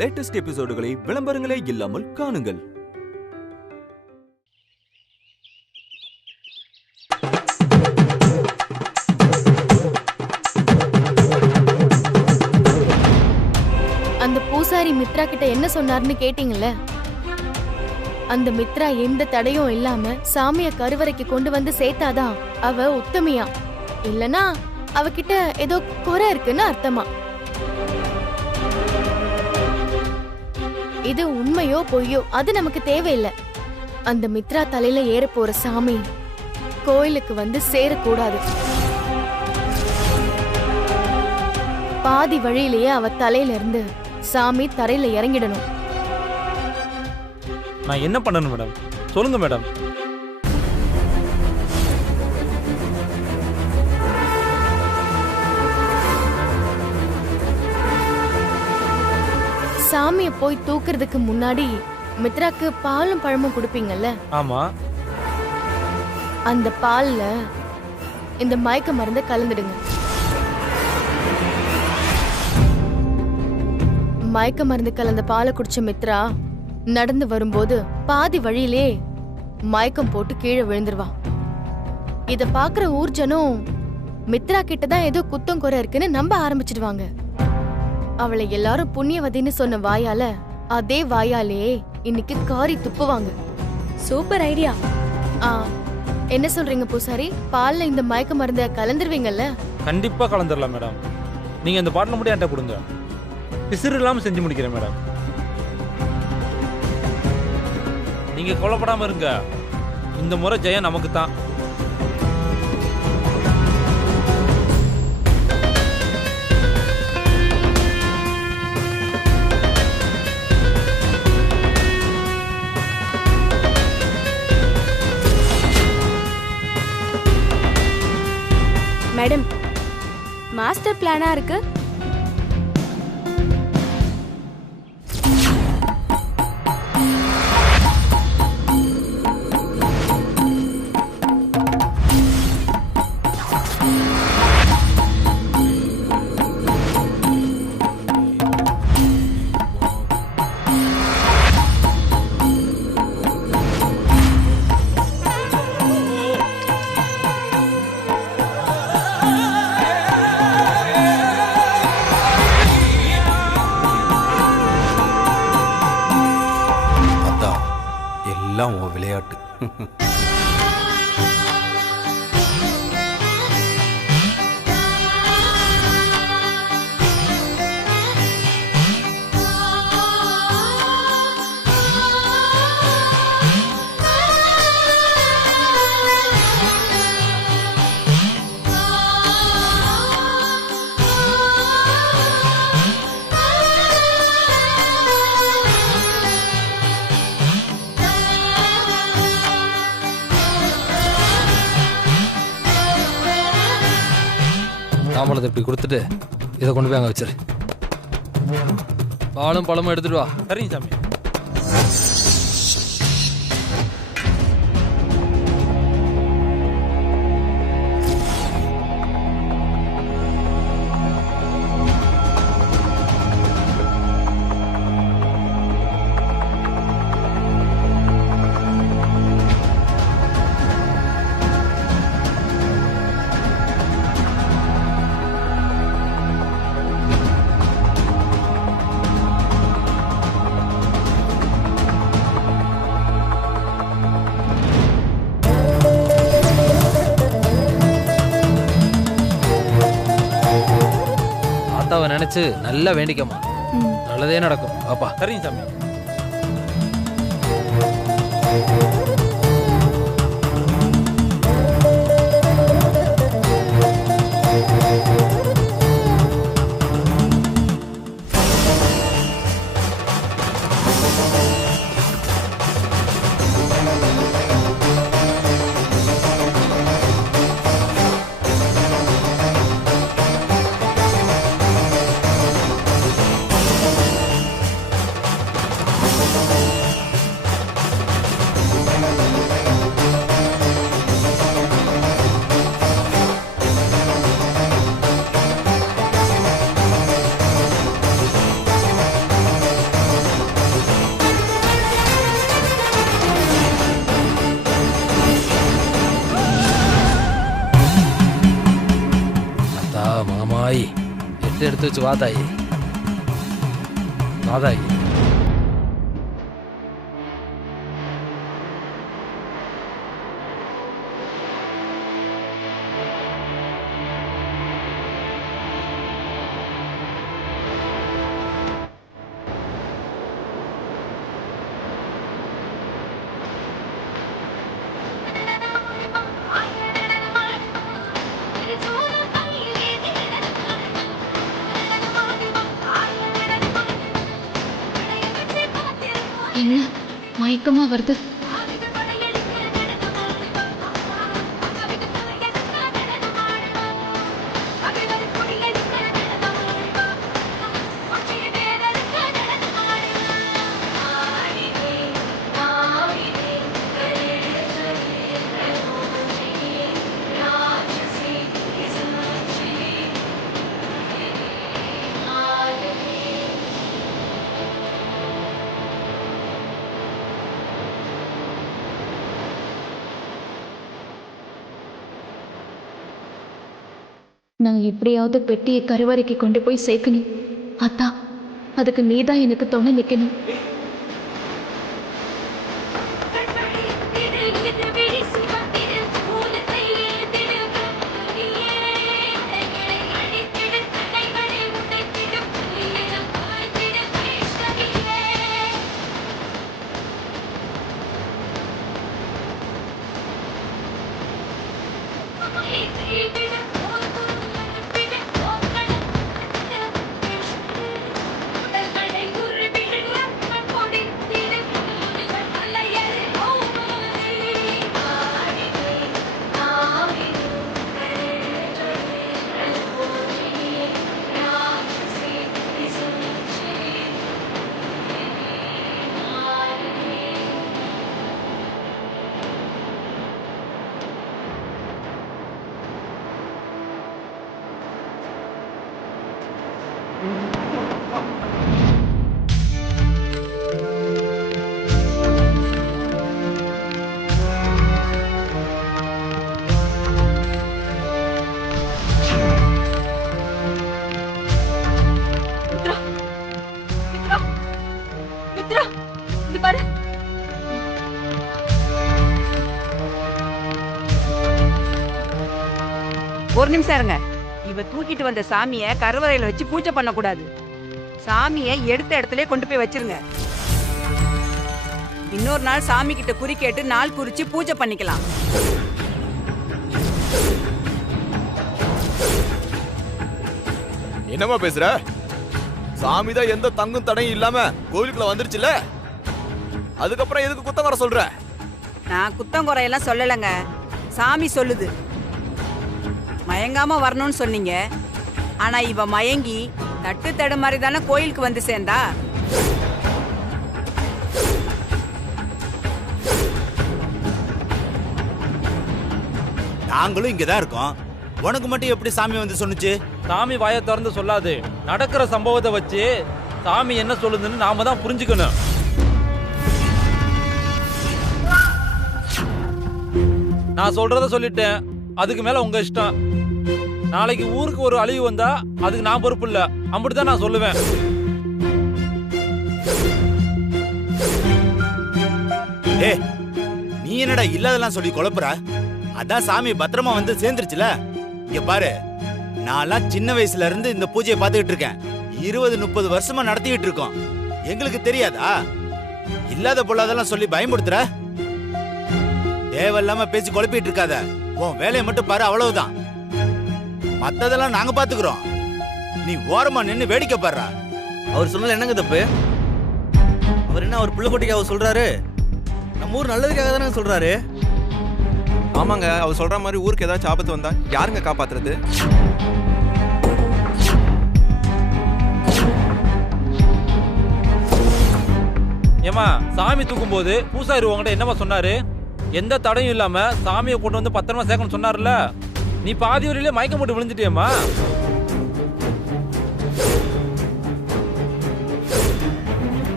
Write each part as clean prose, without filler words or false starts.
Latest எபிசோடுகளை விளம்பரங்களே இல்லாமல் காணுங்கள். அந்த பூசாரி மித்ரா கிட்ட என்ன சொன்னார்னு கேட்டீங்கல்ல? அந்த மித்ரா எந்த தடையும் இல்லாம சாமிய கருவறைக்கு கொண்டு வந்து சேர்த்தாதான் அவ உத்தமியா, இல்லனா அவகிட்ட ஏதோ குறை இருக்குன்னு அர்த்தமா. இது உண்மையோ பொய்யோ அது நமக்கு தேவையில்லை. அந்த மித்ரா தலையில ஏற போற சாமி கோயிலுக்கு வந்து சேரக்கூடாது. பாதி வழியிலேயே அவ தலையில இருந்து சாமி தரையில இறங்கிடணும். நான் என்ன பண்ணணும் மேடம்? சொல்லுங்க மேடம். சாமிய போய் தூக்குறதுக்கு முன்னாடி மித்ராக்கு பாலும் பழமும் கொடுப்பீங்கல்ல? ஆமா. அந்த பால்ல இந்த மயக்க மருந்தை கலந்துடுங்க. மயக்க மருந்து கலந்த பாலை குடிச்ச மித்ரா நடந்து வரும்போது பாதி வழியிலே மயக்கம் போட்டு கீழே விழுந்துருவா. இத பாக்குற ஊர்ஜனும் மித்ரா கிட்டதான் ஏதோ குத்தம் குறை இருக்குன்னு நம்ப ஆரம்பிச்சிடுவாங்க. அவளை எல்லாரும் புண்ணியவதின்னு சொன்ன வாயால அதே வாயாலே இன்னைக்கு காரி துப்புவாங்க. Super idea. என்ன சொல்றீங்க பூசாரி? பால்ல இந்த மயக்க மருந்த கலந்துருவீங்கல்ல? கண்டிப்பா கலந்துடலாம் மேடம். நீங்க இந்த பாட்டில் மட்டும் என்கிட்ட கொடுங்க, பிசிறு இல்லாம செஞ்சு முடிக்கிறேன் மேடம். நீங்க கொல்லப்படாம இருங்க. இந்த முறை ஜெயம் நமக்கு தான். மேடம், மாஸ்டர் பிளானா இருக்கு. எல்லாம் உன் விளையாட்டு. தாம்பழத்தை இப்படி கொடுத்துட்டு இதை கொண்டு போய் அங்கே வச்சிரு. பாலும் பழமும் எடுத்துட்டு வா. சரிங்க சாமி. தாத்தாவை நினைச்சு நல்லா வேண்டிக்கம்மா, நல்லதே நடக்கும். பாப்பா. சரிங்க சாமி. எடுத்து வச்சு வா தாயி, வா தாயி. என்ன மயக்கமா வருது? நான் எப்படியாவது பெட்டியை கருவறைக்கு கொண்டு போய் சேர்க்கணும். அதான் அதுக்கு நீதான் எனக்கு துணை நிற்கணும். ஒரு நிமிஷம் இருங்க. இவ தூக்கிட்டு வந்த சாமிய கருவறையில வச்சு பூஜை பண்ணக்கூடாது. சாமியை எடுத்த இடத்துல கொண்டு போய் வச்சிருங்க. இன்னொரு நாள் சாமி கிட்ட குறி கேட்டு நாள் குறிச்சு பூஜை பண்ணிக்கலாம். என்னமா பேசுற? சாமி தான் எந்த தங்கும் தடையும் இல்லாம கோவிலுக்குள்ள வந்துருச்சுல, அதுக்கப்புறம் எதுக்கு குத்தம் வர சொல்ற? நான் குத்தம் குறையெல்லாம் சொல்லலைங்க, சாமி சொல்லுது. மயங்காம வரணும்னு சொன்னீங்க. ஆனா இவ மயங்கி தட்டு தடு மாதிரி தானே கோயிலுக்கு வந்து சேர்ந்தா. நாங்களும் இங்கதான் இருக்கோம். உனக்கு மட்டும் எப்படி சாமி வந்து சொன்னுச்சு? சாமி வாயை திறந்து சொல்லாது. நடக்கிற சம்பவத்தை வச்சு சாமி என்ன சொல்லுதுன்னு நாம தான் புரிஞ்சுக்கணும். நான் சொல்றத சொல்லிட்டேன், அதுக்கு மேல உங்க இஷ்டம். நாளைக்கு ஊருக்கு ஒரு அழிவு வந்தா அதுக்கு நான் பொறுப்பு இல்ல, அப்படித்தான் நான் சொல்லுவேன். நீ என்னடா இல்லாதெல்லாம் சொல்லி குழப்புற? அதான் சாமி பத்திரமா வந்து சேர்ந்துருச்சுல. இங்க பாரு, நான்லாம் சின்ன வயசுல இருந்து இந்த பூஜையை பார்த்துக்கிட்டு இருக்கேன். 20-30 வருஷமா நடத்திக்கிட்டு இருக்கோம். எங்களுக்கு தெரியாதா? இல்லாத பொல்லாதெல்லாம் சொல்லி பயமுடுத்துற. தேவையில்லாம பேசி குழப்பிட்டு இருக்காத. உன் வேலையை மட்டும் பாரு, அவ்வளவுதான். மத்ததெல்லாம் நாங்க பாத்துக்கிறோம். நீ ஓரமா நின்னு வேடிக்கை பாடுறா. அவர் சொன்னது என்னங்க தப்பு? அவர் என்ன அவர் புள்ள குட்டிக்கு அவர் சொல்றாரு? நம்ம ஊர் நல்லதுக்காக தானே சொல்றாரு. ஆமாங்க, அவர் சொல்ற மாதிரி ஊருக்கு ஏதாச்சும் ஆபத்து வந்தா யாருங்க காப்பாத்துறது? ஏமா, சாமி தூக்கும் போது பூசாரி உங்ககிட்ட என்னமா சொன்னாரு? எந்த தடையும் இல்லாம சாமியை கொண்டு வந்து பத்திரமா சேர்க்கணும் சொன்னார்ல. நீ பாதி வரையிலே மயக்கம் போட்டு விழுந்துட்டியம்மா.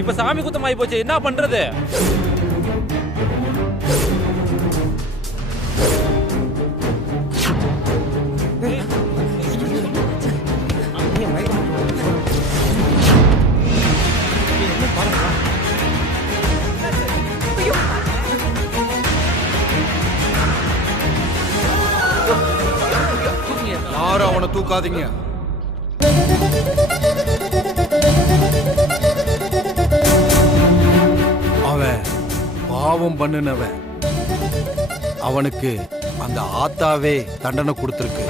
இப்ப சாமி குத்தமாயி போச்சு, என்ன பண்றது? தூக்காதீங்க. அவன் பாவம் பண்ணினவன். அவனுக்கு அந்த ஆத்தாவே தண்டனை கொடுத்துருக்கு.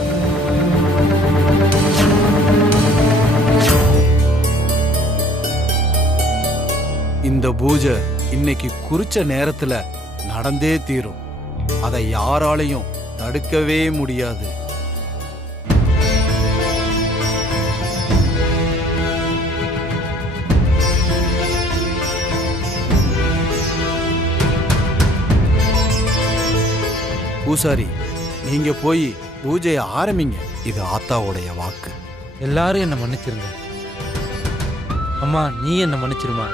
இந்த பூஜை இன்னைக்கு குறிச்ச நேரத்துல நடந்தே தீரும். அதை யாராலையும் தடுக்கவே முடியாது. பூசாரி, நீங்க போய் பூஜையை ஆரம்பிங்க. இது ஆத்தாவுடைய வாக்கு. எல்லாரும் என்ன மன்னிச்சிருங்க. அம்மா நீ என்ன மன்னிச்சிருமா.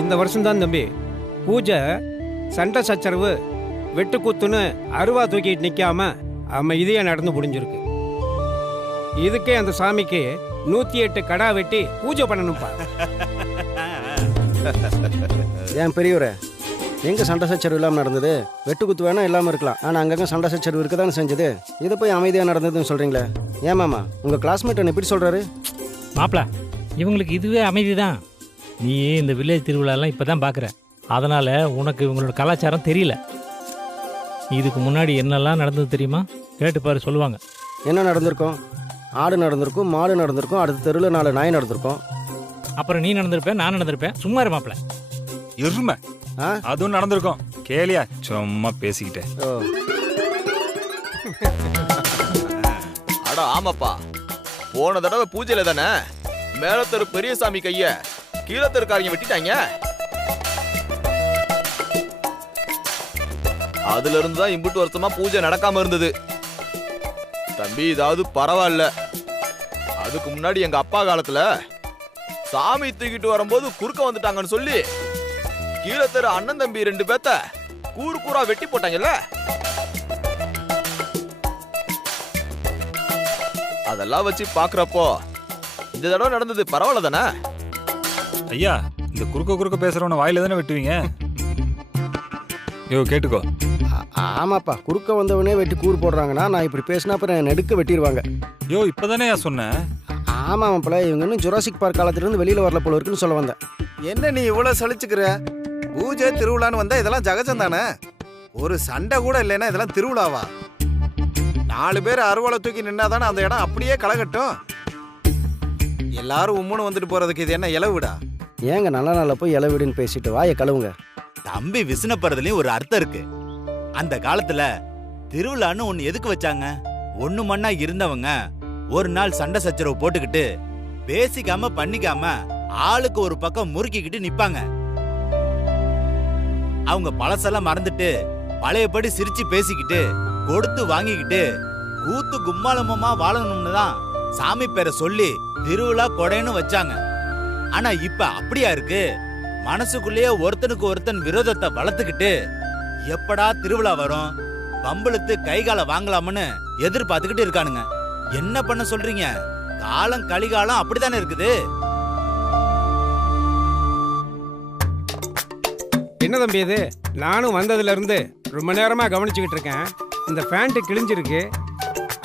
இந்த வருஷம்தான் தம்பி பூஜை சண்டை சச்சரவு வெட்டுக்குத்துன்னு அருவா தூக்கிட்டு நிற்காம அமைதியா நடந்து முடிஞ்சிருக்கு. இதுக்கே அந்த சாமிக்கு 108 கடா வெட்டி பூஜை பண்ணணும்ப்பா. ஏன் பெரியவரே, எங்க சண்டை சச்சரவு இல்லாமல் நடந்தது? வெட்டுக்குத்து வேணா இல்லாமல் இருக்கலாம், ஆனால் அங்கங்கே சண்டை சச்சரவு இருக்க தானே செஞ்சது. இதை போய் அமைதியாக நடந்ததுன்னு சொல்றீங்களே. ஏன் மாமா, உங்க கிளாஸ்மேட் என்ன எப்படி சொல்றாரு? மாப்பிள, இவங்களுக்கு இதுவே அமைதி தான். நீ இந்த வில்லேஜ் திருவிழாலாம் இப்போ தான் பார்க்குற, அதனால் உனக்கு இவங்களோட கலாச்சாரம் தெரியல. இதுக்கு முன்னாடி என்னெல்லாம் நடந்தது தெரியுமா? கேட்டுப்பாரு, சொல்லுவாங்க. என்ன நடந்திருக்கும்? ஆடு நடந்திருக்கும், மாடு நடந்திருக்கும், அடுத்த தெருவில் 4 நாய் நடந்திருக்கும். அப்புறம் நீ நடந்திருப்பேன், நான் நடந்திருப்பேன். சும்மா இரு மாப்பிள. இருமை அதுவும் நடந்திருக்கும். கேளியா சும்மா பேசிக்கிட்டேன். அட ஆமாப்பா, போன தடவை பூஜையில தானே மேலத்தரு பெரியசாமி கைய கீழத்தருக்காரங்க வெட்டிட்டாங்க. அதுல இருந்து தான் இம்புட்டு வருஷமா பூஜை நடக்காம இருந்தது. தம்பி இதாவது பரவாயில்ல. அதுக்கு முன்னாடி எங்க அப்பா காலத்துல சாமி தூக்கிட்டு வரும்போது குறுக்க வந்துட்டாங்கன்னு சொல்லி கீழத்தரு அண்ணன் தம்பி 2 பேத்த கூறு கூறா வெட்டி போட்டாங்கல்ல. அதெல்லாம் வச்சு பாக்குறப்போ இந்த தடவை நடந்தது பரவாயில்ல தானே? ஐயா, இந்த குறுக்க பேசுறவன வாயில தானே வெட்டுவீங்க. யோ கேட்டுக்கோ. ஆமாப்பா, குறுக்க வந்தவனே வெட்டி கூறு போடுறாங்கன்னா நான் இப்படி பேசினா அப்புறம் நெடுக்க வெட்டிடுவாங்க. யோ இப்பதானே சொன்னேன். ஆமா மாப்பிள்ள, இவங்க இன்னும் ஜுராசிக் பார்க் காலத்திலிருந்து வெளியில வரல போல இருக்குன்னு சொல்ல வந்தேன். என்ன நீ இவ்வளவு சலிச்சுக்கிற? பூஜை திருவிழான்னு வந்தா இதெல்லாம் ஜகஜம் தானே. ஒரு சண்டை கூட இல்லைன்னா இதெல்லாம் திருவிழாவா? 4 பேர் அறுவலை தூக்கி நின்னாதானே அந்த இடம் அப்படியே களைகட்டும். எல்லாரும் உம்முன்னு வந்துட்டு போறதுக்கு இது என்ன இலவிடா? ஏங்க நல்ல போய் இலவிடுன்னு பேசிட்டு வாயை கழுவுங்க. தம்பி விசுனப்படுறதுலயும் ஒரு அர்த்தம் இருக்கு. அந்த காலத்துல திருவிழான்னு ஒண்ணு எதுக்கு வச்சாங்க? ஒண்ணு மண்ணா இருந்தவங்க ஒரு நாள் சண்டை சச்சரவு போட்டுக்கிட்டு பேசிக்காம பண்ணிக்காம ஆளுக்கு ஒரு பக்கம் முறுக்கிக்கிட்டு நிப்பாங்க. அவங்க பழசெல்லாம் மறந்துட்டு பழையபடி சிரிச்சு பேசிக்கிட்டு கொடுத்து வாங்கிக்கிட்டு கூத்து கும்மாளமமா வாழணும்னு தான் சாமி பேரை சொல்லி திருவிழா கொடைன்னு வச்சாங்க. ஆனா இப்ப அப்படியா இருக்கு? மனசுக்குள்ளேயே ஒருத்தனுக்கு ஒருத்தன் விரோதத்தை வளர்த்துக்கிட்டு எப்படா திருவிழா வரும், பம்பளுத்து கைகால வாங்கலாம்னு எதிர்பார்த்துக்கிட்டு இருக்கானுங்க. என்ன பண்ண சொல்றீங்க? காலம் கலிகாலம் அப்படித்தானே இருக்குது. என்ன தம்பி இது? நானும் வந்ததுல இருந்து ரொம்ப நேரமா கவனிச்சுக்கிட்டு இருக்கேன். இந்த பேண்ட் கிழிஞ்சிருக்கு,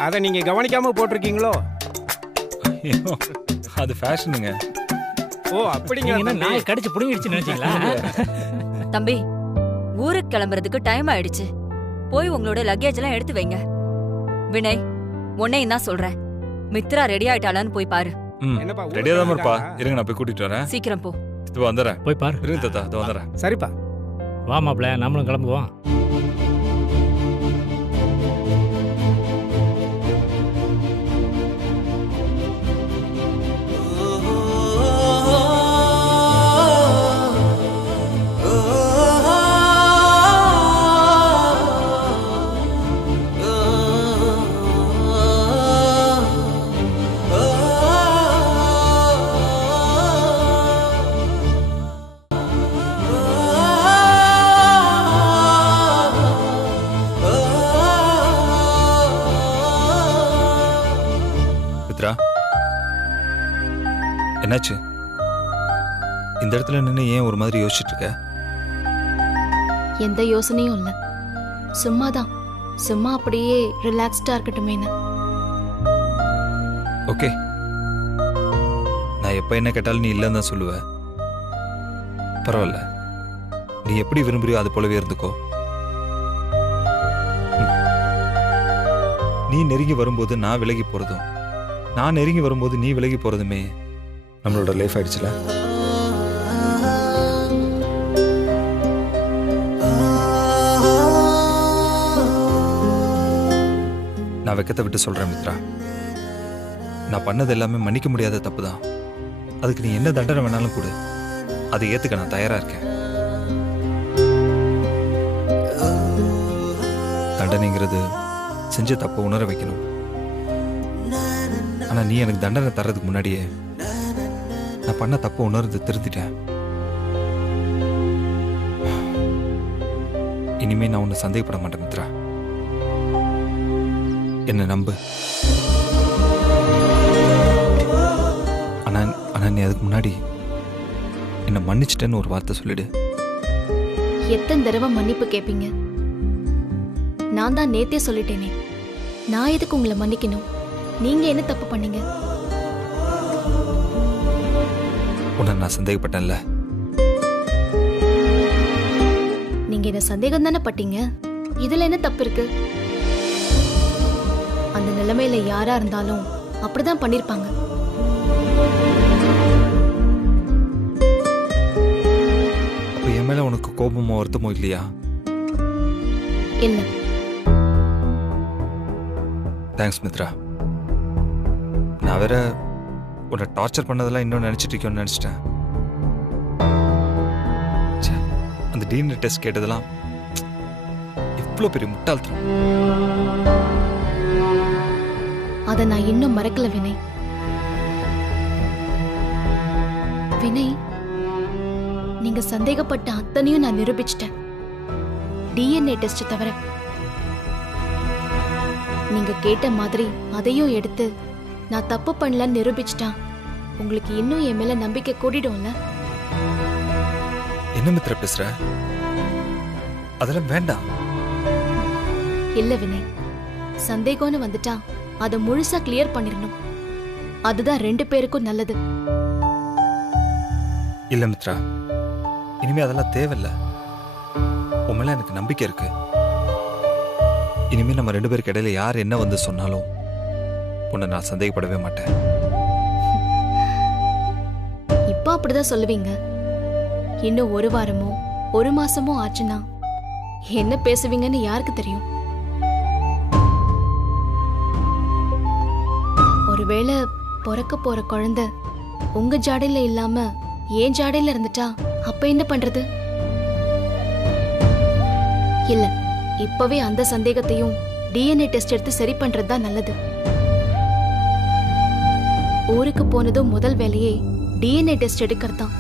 அதை நீங்க கவனிக்காம போட்டிருக்கீங்களோ? அது ஃபேஷனுங்க. ஓ அப்படிங்க. நாய் கடிச்சு புடுங்கிடுச்சு நினைச்சீங்களா? தம்பி, ஊருக்கு கிளம்புறதுக்கு டைம் ஆயிடுச்சு. போய் உங்களோட லக்கேஜ் எல்லாம் எடுத்து வைங்க. வினய், உன்னையும் தான் சொல்றேன். மித்ரா ரெடி ஆயிட்டாளான்னு போய் பாரு. ம் என்னப்பா, ஊருக்கு ரெடியாக தான் இருப்பா. கிளம்பிட்டா? இருங்க நான் போய் கூட்டிட்டு வரேன். சீக்கிரம் போ. இது வந்துடுறேன். போய் பாரு. இருங்க தாத்தா, இது வந்துடுறேன். சரிப்பா. வா மாப்பிள்ள, நம்மளும் கிளம்புவோம். மித்ரா, என்னாச்சு? இந்த இடத்துல நின்று ஏன் ஒரு மாதிரி யோசிச்சுட்டு இருக்க? எந்த யோசனையும் இல்ல, சும்மாதான். சும்மா அப்படியே ரிலாக்ஸ்டா இருக்கட்டுமேன்னு. ஓகே, நான் எப்போ என்ன கேட்டாலும் நீ இல்லைன்னு தான் சொல்லுவ. பரவாயில்ல, நீ எப்படி விரும்புறியோ அது போலவே இருந்துக்கோ. நீ நெருங்கி வரும்போது நான் விலகி போறதும், நான் நெருங்கி வரும்போது நீ விலகி போறதுமே நம்மளோட லைஃப் ஆயிடுச்சுல. நான் வெக்கத்தை விட்டு சொல்றேன் மித்ரா, நான் பண்ணது எல்லாமே மன்னிக்க முடியாத தப்பு தான். அதுக்கு நீ என்ன தண்டனை வேணாலும் கொடு, அதை ஏத்துக்க நான் தயாரா இருக்கேன். தண்டனைங்கிறது செஞ்ச தப்பை உணர வைக்கணும். ஆனா நீ எனக்கு தண்டனை தர்றதுக்கு முன்னாடியே நான் பண்ண தப்பை உணர்ந்து திருத்திட்டேன். இனிமே நான் உன்னை சந்தேகப்பட மாட்டேன் மித்ரா, என்ன நம்பு. ஆனா நீ அதுக்கு முன்னாடி என்ன மன்னிச்சிட்டேன்னு ஒரு வார்த்தை சொல்லிடு. எத்தனை தடவை மன்னிப்பு கேட்பீங்க? நான் தான் நேத்தே சொல்லிட்டேனே, நான் எதுக்கு உங்களை மன்னிக்கணும்? நீங்க என்ன தப்பு பண்ணீங்க? உன்னை நான் சந்தேகப்பட்டேன்ல. நீங்க என்ன சந்தேகம் தானே பட்டீங்க? இதுல என்ன தப்பு இருக்கு? அந்த நிலைமையில யாரா இருந்தாலும் அப்படிதான் பண்ணிருப்பாங்க. அப்ப என் மேல உனக்கு கோபமோ வருத்தமோ இல்லையா? இல்ல. தேங்க்ஸ் மித்ரா. நான் வேற உன்னை டார்ச்சர் பண்ணதெல்லாம் இன்னும் நினைச்சிட்டு இருக்கேன்னு நினைச்சிட்டேன். அந்த டிஎன்ஏ டெஸ்ட் கேட்டதெல்லாம் எவ்வளவு பெரிய முட்டாள்தனம். அத நான் இன்னும் மறக்கல வினய். வினய், நீங்க சந்தேகப்பட்ட அத்தனையும் நான் நிரூபிச்சிட்டேன், டிஎன்ஏ டெஸ்ட் தவிர. நீங்க கேட்ட மாதிரி அதையும் எடுத்து நான் தப்பு பண்ணலன்னு நிரூபிச்சிட்டா உங்களுக்கு இன்னும் என் மேல நம்பிக்கை கூடிடும்ல? என்ன மித்ரா பேசுற? அதெல்லாம் வேண்டாம். இல்ல வினய், சந்தேகம்னு வந்துட்டா அதை முழுசா கிளியர் பண்ணிடணும். அதுதான் ரெண்டு பேருக்கும் நல்லது. இல்ல மித்ரா, இனிமே அதெல்லாம் தேவையில்ல. உன் மேல எனக்கு நம்பிக்கை இருக்கு. இனிமே நம்ம ரெண்டு பேருக்கு இடையில யார் என்ன வந்து சொன்னாலும் உன்னை நான் சந்தேகப்படவே மாட்டேன். இப்ப அப்படிதான் சொல்லுவீங்க. இன்னும் ஒரு வாரமோ ஒரு மாசமோ ஆச்சுன்னா என்ன பேசுவீங்கன்னு யாருக்கு தெரியும்? ஒருவேளை பிறக்க போற குழந்தை உங்க ஜாடையில இல்லாம ஏன் ஜாடையில இருந்துட்டா அப்ப என்ன பண்றது? இல்ல, இப்பவே அந்த சந்தேகத்தையும் டிஎன்ஏ டெஸ்ட் எடுத்து சரி பண்றதுதான் நல்லது. ஊருக்கு போனதும் முதல் வேலையே டிஎன்ஏ டெஸ்ட் எடுக்கிறதான்.